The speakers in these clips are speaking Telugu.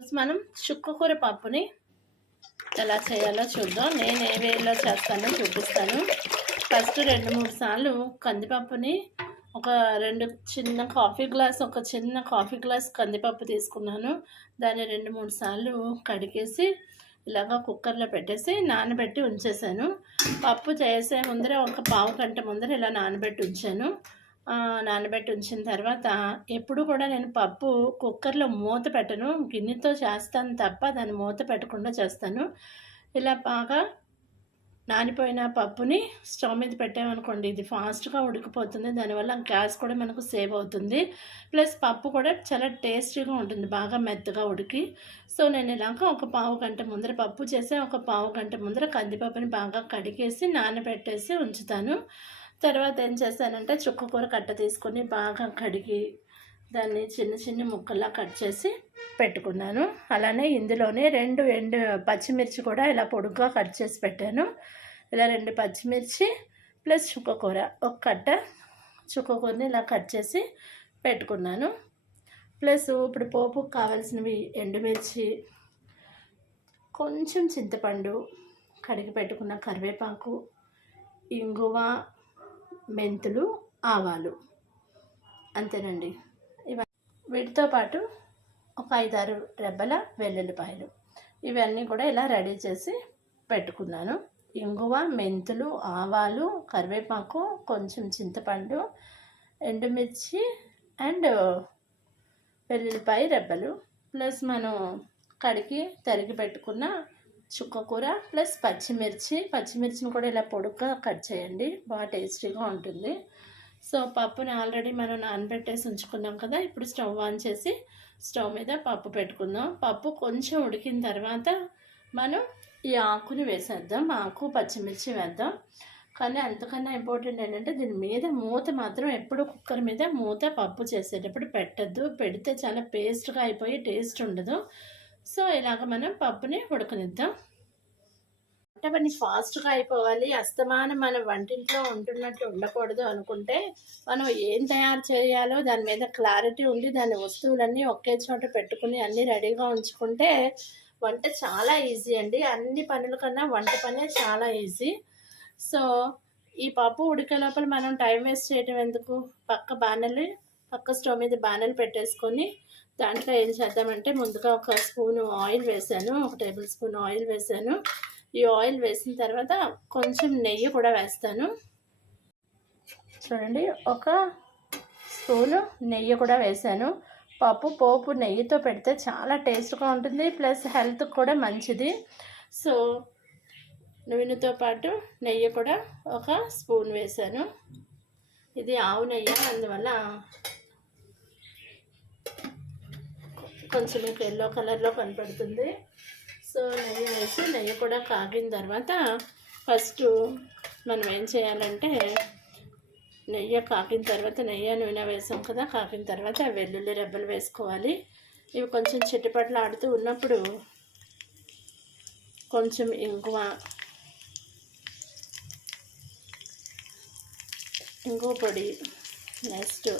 మనం చుక్కకూర పప్పుని ఎలా చేయాలో చూద్దాం. నేను ఏ వేలో చేస్తానో చూపిస్తాను. ఫస్ట్ 2-3 సార్లు కందిపప్పుని ఒక చిన్న కాఫీ గ్లాస్ కందిపప్పు తీసుకున్నాను. దాన్ని 2-3 సార్లు కడిగేసి ఇలాగ కుక్కర్లో పెట్టేసి నానబెట్టి ఉంచేసాను. పప్పు చేసే ముందర ఒక పావు గంట ముందర ఇలా నానబెట్టి ఉంచాను. నానబెట్టి ఉంచిన తర్వాత ఎప్పుడు కూడా నేను పప్పు కుక్కర్లో మూత పెట్టను. గిన్నెతో చేస్తాను తప్ప దాన్ని మూత పెట్టకుండా చేస్తాను. ఇలా బాగా నానిపోయిన పప్పుని స్టవ్ మీద పెట్టామనుకోండి, ఇది ఫాస్ట్గా ఉడికిపోతుంది. దానివల్ల గ్యాస్ కూడా మనకు సేవ్ అవుతుంది. ప్లస్ పప్పు కూడా చాలా టేస్టీగా ఉంటుంది, బాగా మెత్తగా ఉడికి. సో నేను ఇలాగ ఒక పావు గంట ముందర పప్పు చేసి ఒక పావు గంట ముందర కందిపప్పుని బాగా కడిగేసి నానబెట్టేసి ఉంచుతాను. తర్వాత ఏం చేస్తానంటే చుక్కకూర కట్ట తీసుకొని బాగా కడిగి దాన్ని చిన్న ముక్కల్లా కట్ చేసి పెట్టుకున్నాను. అలానే ఇందులోనే 2 పచ్చిమిర్చి కూడా ఇలా పొడుగ్గా కట్ చేసి పెట్టాను. ఇలా 2 పచ్చిమిర్చి ప్లస్ చుక్కకూర, ఒక కట్ట చుక్కకూరని ఇలా కట్ చేసి పెట్టుకున్నాను. ప్లస్ ఇప్పుడు పోపుకు కావాల్సినవి ఎండుమిర్చి, కొంచెం చింతపండు, కడిగి పెట్టుకున్న కరివేపాకు, ఇంగువ, మెంతులు, ఆవాలు, అంతేనండి. వీటితో పాటు ఒక 5-6 రెబ్బల వెల్లుల్లిపాయలు, ఇవన్నీ కూడా ఇలా రెడీ చేసి పెట్టుకున్నాను. ఇంగువ, మెంతులు, ఆవాలు, కరివేపాకు, కొంచెం చింతపండు, ఎండుమిర్చి అండ్ వెల్లుల్లిపాయ రెబ్బలు, ప్లస్ మనం కడిగి తరిగి పెట్టుకున్న చుక్కకూర, ప్లస్ పచ్చిమిర్చిని కూడా ఇలా పొడుగ్గా కట్ చేయండి, బాగా టేస్టీగా ఉంటుంది. సో పప్పుని ఆల్రెడీ మనం నానబెట్టేసి ఉంచుకున్నాం కదా. ఇప్పుడు స్టవ్ ఆన్ చేసి స్టవ్ మీద పప్పు పెట్టుకుందాం. పప్పు కొంచెం ఉడికిన తర్వాత మనం ఈ ఆకుని వేసేద్దాం. ఆకు, పచ్చిమిర్చి వేద్దాం. కానీ అంతకన్నా ఇంపార్టెంట్ ఏంటంటే దీని మీద మూత మాత్రం ఎప్పుడు కుక్కర్ మీద మూత పప్పు చేసేటప్పుడు పెట్టద్దు. పెడితే చాలా పేస్ట్గా అయిపోయి టేస్ట్ ఉండదు. సో ఇలాగ మనం పప్పుని ఉడకనిద్దాం. పని ఫాస్ట్గా అయిపోవాలి, అస్తమానం మనం వంటింట్లో ఉంటున్నట్టు ఉండకూడదు అనుకుంటే మనం ఏం తయారు చేయాలో దాని మీద క్లారిటీ ఉండి దాని వస్తువులన్నీ ఒకే చోట పెట్టుకుని అన్నీ రెడీగా ఉంచుకుంటే వంట చాలా ఈజీ అండి. అన్ని పనుల కన్నా వంట పనే చాలా ఈజీ. సో ఈ పప్పు ఉడికే లోపల మనం టైం వేస్ట్ చేయడం ఎందుకు, పక్క స్టవ్ మీద బాణలు పెట్టేసుకొని దాంట్లో ఏం చేద్దామంటే ముందుగా ఒక స్పూను ఆయిల్ వేసాను, ఒక టేబుల్ స్పూన్ ఆయిల్ వేసాను. ఈ ఆయిల్ వేసిన తర్వాత కొంచెం నెయ్యి కూడా వేస్తాను. చూడండి, ఒక స్పూను నెయ్యి కూడా వేసాను. పోపు నెయ్యితో పెడితే చాలా టేస్ట్గా ఉంటుంది, ప్లస్ హెల్త్కి కూడా మంచిది. సో నూనెతో పాటు నెయ్యి కూడా ఒక స్పూన్ వేసాను. ఇది ఆవు నెయ్యి, అందువల్ల కొంచెం మీకు ఎల్లో కలర్లో కనపడుతుంది. సో నెయ్యి వేసి నెయ్యి కూడా కాగిన తర్వాత ఫస్ట్ మనం ఏం చేయాలంటే నెయ్యి కాగిన తర్వాత నూనె వేసాం కదా, కాగిన తర్వాత వెల్లుల్లి రెబ్బలు వేసుకోవాలి. ఇవి కొంచెం చిట్టుపట్లు ఆడుతూ ఉన్నప్పుడు కొంచెం ఇంగువ పొడి, నెక్స్ట్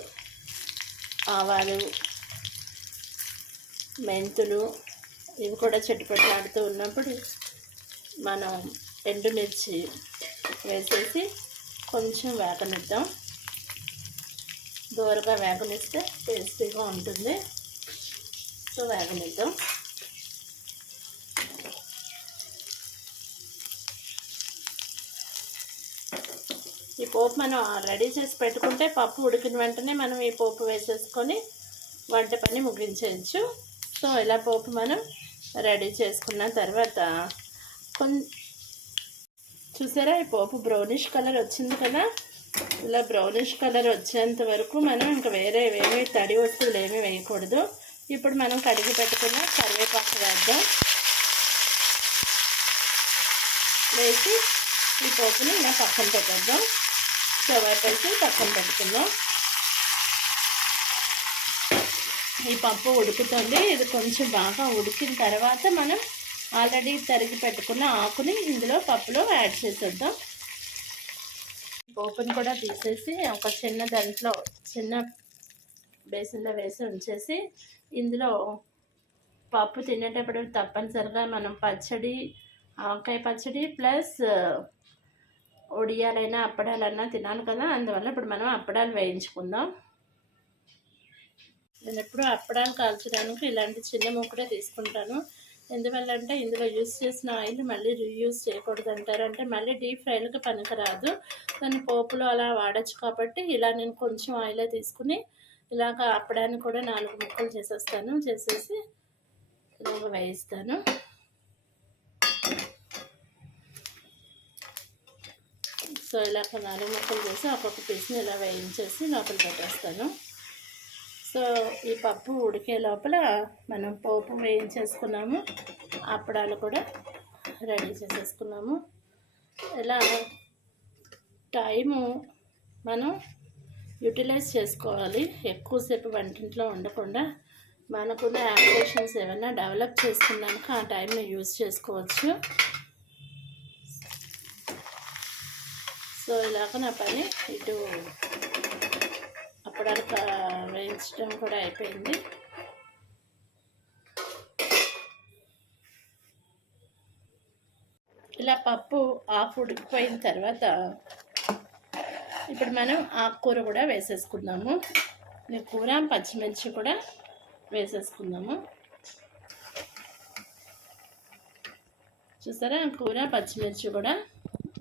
ఆవాలు, మెంతులు, ఇవి కూడా చిట్టుపట్లాడుతూ ఉన్నప్పుడు మనం ఎండుమిర్చి వేసేసి కొంచెం వేగనిద్దాం. దూరగా వేగనిస్తే టేస్టీగా ఉంటుంది. సో వేగనిద్దాం. ఈ పోపు మనం రెడీ చేసి పెట్టుకుంటే పప్పు ఉడికిన వెంటనే మనం ఈ పోపు వేసేసుకొని వంట పని ముగించవచ్చు. సో ఇలా పోపు మనం రెడీ చేసుకున్న తర్వాత చూసారా, ఈ పోపు బ్రౌనిష్ కలర్ వచ్చింది కదా. ఇలా బ్రౌనిష్ కలర్ వచ్చేంత వరకు మనం ఇంకా వేరే తడి వస్తువులు ఏమీ వేయకూడదు. ఇప్పుడు మనం కడిగి పెట్టుకున్న కరివేపాకు వేద్దాం. వేసి ఈ పోపుని ఇలా పక్కన పెట్టేద్దాం. స్టవ్ వేసి పక్కన పెట్టుకుందాం. ఈ పప్పు ఉడుకుతుంది. ఇది కొంచెం బాగా ఉడికిన తర్వాత మనం ఆల్రెడీ తరిగి పెట్టుకున్న ఆకుని ఇందులో పప్పులో యాడ్ చేసేద్దాం. పోపుని కూడా తీసేసి ఒక చిన్న బేసిన్లో వేసి ఉంచేసి ఇందులో పప్పు తినేటప్పుడు తప్పనిసరిగా మనం పచ్చడి, ఆవకాయ పచ్చడి ప్లస్ ఒడియాలైనా అప్పడాలైనా తినాలి కదా. అందువల్ల ఇప్పుడు మనం అప్పడాలు వేయించుకుందాం. నేను ఎప్పుడు అప్పడాలు కాల్చడానికి ఇలాంటి చిన్న మూకుడే తీసుకుంటాను. ఎందువల్ల అంటే ఇందులో యూస్ చేసిన ఆయిల్ మళ్ళీ రీయూజ్ చేయకూడదు అంటారు. అంటే మళ్ళీ డీప్ ఫ్రైలకి పనికిరాదు, దాన్ని పోపులో అలా వాడచ్చు. కాబట్టి ఇలా నేను కొంచెం ఆయిలే తీసుకుని ఇలాగ అప్పడాన్ని కూడా 4 ముక్కలు చేసేసి ఇలాగ వేయిస్తాను. సో ఇలాగ 4 ముక్కలు చేసి ఒక్కొక్క పీస్ని ఇలా వేయించేసి లోపల పెట్టేస్తాను. సో ఈ పప్పు ఉడికే లోపల మనం పోపు వేయించేసుకున్నాము, అప్పడాలు కూడా రెడీ చేసేసుకున్నాము. ఇలా టైము మనం యూటిలైజ్ చేసుకోవాలి. ఎక్కువసేపు వంటింట్లో ఉండకుండా మనకున్న యాప్లికేషన్స్ ఏమైనా డెవలప్ చేసుకున్నాక ఆ టైంని యూజ్ చేసుకోవచ్చు. సో ఇలాగ నా పని ఇటు అప్పడాలు వేయించడం కూడా అయిపోయింది. ఇలా పప్పు ఆకు ఉడికిపోయిన తర్వాత ఇప్పుడు మనం ఆకుకూర కూడా వేసేసుకుందాము. కూర పచ్చిమిర్చి కూడా వేసేసుకుందాము. చూసారా, కూర పచ్చిమిర్చి కూడా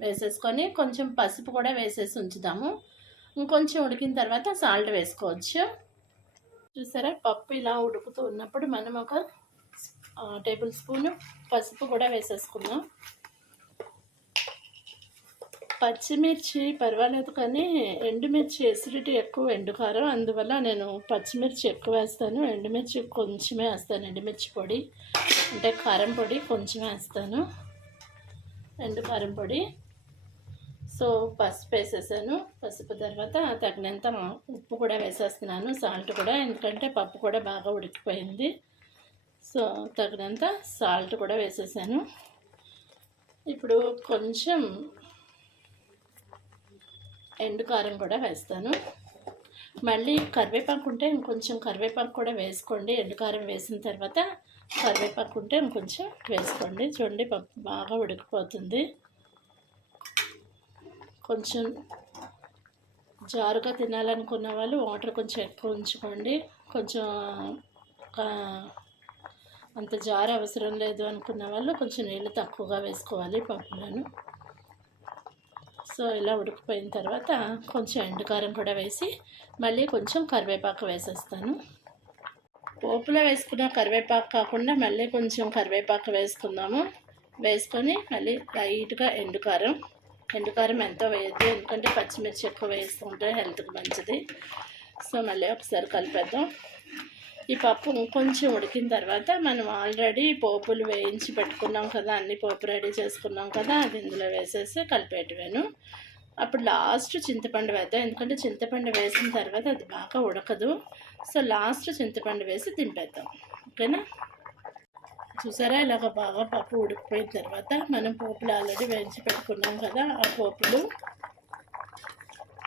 వేసేసుకొని కొంచెం పసుపు కూడా వేసేసి ఉంచుదాము. ఇంకొంచెం ఉడికిన తర్వాత సాల్ట్ వేసుకోవచ్చు. చూసారా, పప్పు ఇలా ఉడుకుతూ ఉన్నప్పుడు మనం ఒక టేబుల్ స్పూన్ పసుపు కూడా వేసేసుకుందాం. పచ్చిమిర్చి పర్వాలేదు, కానీ ఎండుమిర్చి ఎసిడిటీ ఎక్కువ, ఎండుకారం. అందువల్ల నేను పచ్చిమిర్చి ఎక్కువ వేస్తాను, ఎండుమిర్చి కొంచెమే వేస్తాను. ఎండుమిర్చి పొడి అంటే కారం పొడి కొంచెం వేస్తాను, ఎండు కారం పొడి. సో పసుపు వేసేసాను. పసుపు తర్వాత తగినంత ఉప్పు కూడా వేసేస్తున్నాను, సాల్ట్ కూడా, ఎందుకంటే పప్పు కూడా బాగా ఉడికిపోయింది. సో తగినంత సాల్ట్ కూడా వేసేసాను. ఇప్పుడు కొంచెం ఎండు కారం కూడా వేస్తాను. మళ్ళీ కరివేపాకు ఉంటే ఇంకొంచెం కరివేపాకు కూడా వేసుకోండి. ఎండు కారం వేసిన తర్వాత కరివేపాకు ఉంటే ఇంకొంచెం వేసుకోండి. చూడండి, పప్పు బాగా ఉడికిపోతుంది. కొంచెం జారుగా తినాలనుకున్న వాళ్ళు వాటర్ కొంచెం ఎక్కువ ఉంచుకోండి. కొంచెం అంత జారు అవసరం లేదు అనుకున్న వాళ్ళు కొంచెం నీళ్ళు తక్కువగా వేసుకోవాలి పప్పులను. సో ఇలా ఉడికిపోయిన తర్వాత కొంచెం ఎండుకారం కూడా వేసి మళ్ళీ కొంచెం కరివేపాకు వేసేస్తాను. పోపులో వేసుకున్న కరివేపాకు కాకుండా మళ్ళీ కొంచెం కరివేపాకు వేసుకుందాము. వేసుకొని మళ్ళీ లైట్గా ఎండుకారం ఎంతో వేయద్దు, ఎందుకంటే పచ్చిమిర్చి ఎక్కువ వేసుకుంటే హెల్త్కి మంచిది. సో మళ్ళీ ఒకసారి కలిపేద్దాం. ఈ పప్పు కొంచెం ఉడికిన తర్వాత మనం ఆల్రెడీ పోపులు వేయించి పెట్టుకున్నాం కదా, అన్ని పోపు రెడీ చేసుకున్నాం కదా, అది ఇందులో వేసేసి కలిపేటివాను. అప్పుడు లాస్ట్ చింతపండు వేద్దాం, ఎందుకంటే చింతపండు వేసిన తర్వాత అది బాగా ఉడకదు. సో లాస్ట్ చింతపండు వేసి దింపేద్దాం, ఓకేనా. చూసారా, ఇలాగ బాగా పప్పు ఉడికిపోయిన తర్వాత మనం పోపులు ఆల్రెడీ వేయించి పెట్టుకున్నాం కదా, ఆ పోపులు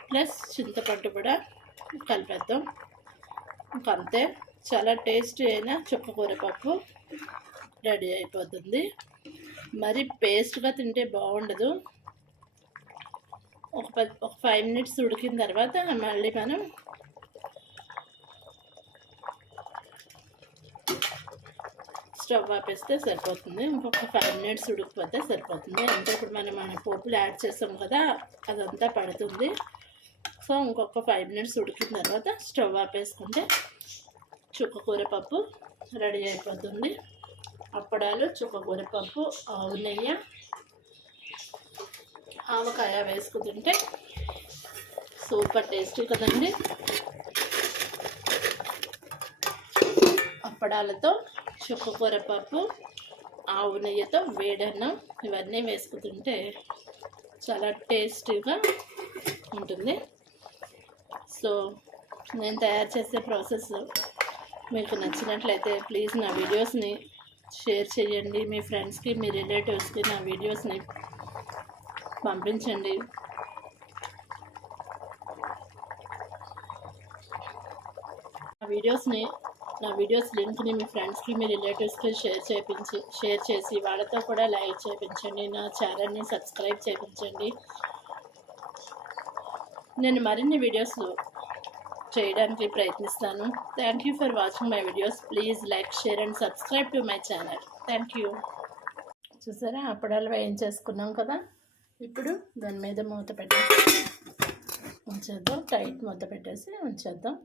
ప్లస్ చింతపండు కూడా కలిపేద్దాం. ఇంకంతే, చాలా టేస్టీ అయిన చుక్కకూర పప్పు రెడీ అయిపోతుంది. మరి పేస్ట్గా తింటే బాగుండదు. ఒక 5 మినిట్స్ ఉడికిన తర్వాత మళ్ళీ మనం స్టవ్ ఆపేస్తే సరిపోతుంది. ఇంకొక 5 మినిట్స్ ఉడికిపోతే సరిపోతుంది. అంటే ఇప్పుడు మనం పోపులు యాడ్ చేస్తాం కదా, అదంతా పడుతుంది. సో ఇంకొక 5 మినిట్స్ ఉడికిన తర్వాత స్టవ్ ఆపేసుకుంటే చుక్కకూర పప్పు రెడీ అయిపోతుంది. అప్పడాలు, చుక్కకూర పప్పు, ఆవు నెయ్యి, ఆవకాయ వేసుకుంటుంటే సూపర్ టేస్టీ కదండి. అప్పడాలతో చుక్కకూర పప్పు, ఆవు నెయ్యితో వేడన్నం ఇవన్నీ వేసుకుంటుంటే చాలా టేస్టీగా ఉంటుంది. సో నేను తయారు చేసే ప్రాసెస్ మీకు నచ్చినట్లయితే ప్లీజ్ నా వీడియోస్ని షేర్ చేయండి. మీ ఫ్రెండ్స్కి, మీ రిలేటివ్స్కి నా వీడియోస్ని పంపించండి. ఆ వీడియోస్ని నా వీడియోస్ లింక్ని మీ ఫ్రెండ్స్కి మీ రిలేటివ్స్కి షేర్ చేసి వాళ్ళతో కూడా లైక్ చేయించండి. నా ఛానల్ని సబ్స్క్రైబ్ చేయించండి. నేను మరిన్ని వీడియోస్ చేయడానికి ప్రయత్నిస్తాను. Thank you for watching my videos. Please like, share and subscribe to my channel. Thank you. చూసారా, అప్పడాలు వేయించేసుకున్నాం కదా. ఇప్పుడు దాని మీద మూత పెట్టి ఉంచేద్దాం. టైట్ మూత పెట్టేసి ఉంచేద్దాం.